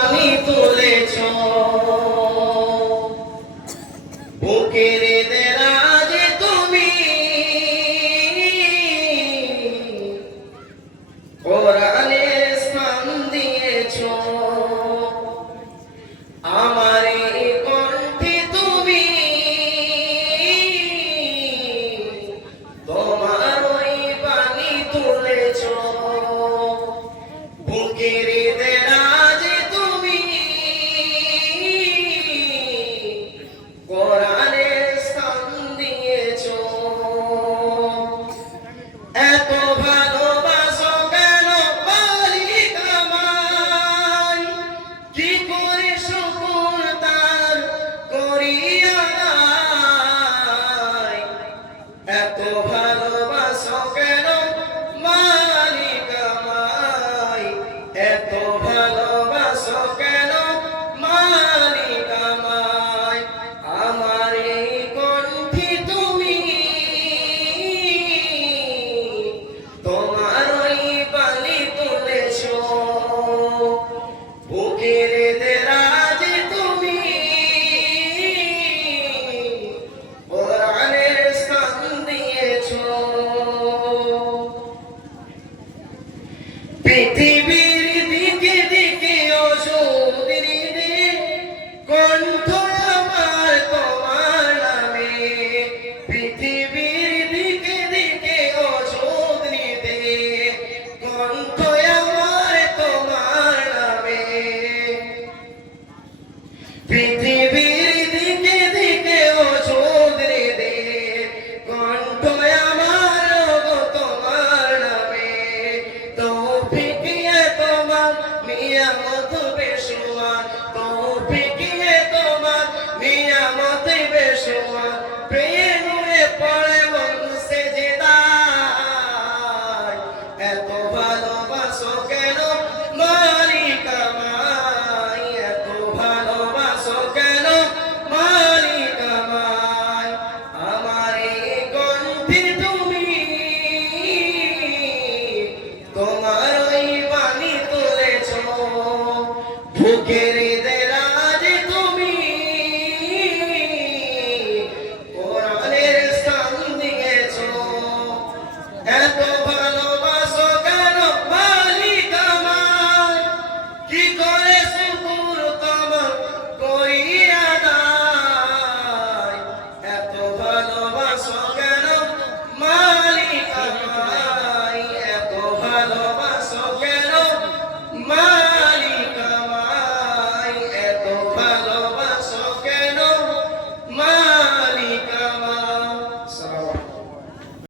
আমি তুলেছ বুকের দেরাজে তুমি কোরআনের স্থান দিয়েছ আমার এই কণ্ঠে তুমি তোমার ওই বাণী তুলেছ বুকের দেরাজে তুমি কোরআনের স্থান দিয়েছ এত ভালোবাসো কেন মালিক আমায় কি করে শুকর তার করিয়া নাই এত ভালোবাসো কেন মালিক আমায় এত ভালোবাসো কেন মালিক আমায় আমার এই কণ্ঠে তুমি তোমার ওই বাণী তুলেছ বুকের দেরাজে তুমি কোরআনের স্থান দিয়েছ পৃথিবীর দিকে দিকে ওষুধ দিতে কণ্ঠ আমার তোমার নামে পৃথিবীর দিকে দিকে ওষুধ দিতে কণ্ঠ আমার তোমার নামে পৃথিবীর দিকে দিকে ওষুধ দিতে কণ্ঠ আমার তোমার নামে তৌফিকিয়ে তোমার নিয়ামত বেশুমার তৌফিকিয়ে তোমার নিয়ামত বেশুমার প্রেমে পড়ে মন সেজদায় এত ভালোবাসো কেন মালিক আমায় এত ভালোবাসো কেন মালিক আমায় আমার এই কণ্ঠে তুমি তোমার ওই বাণী তুলেছ বুকের দেরাজে তুমি কোরআনের স্থান দিয়েছ এত ভালোবাসো কেন মালিক আমায় কি করে শুকর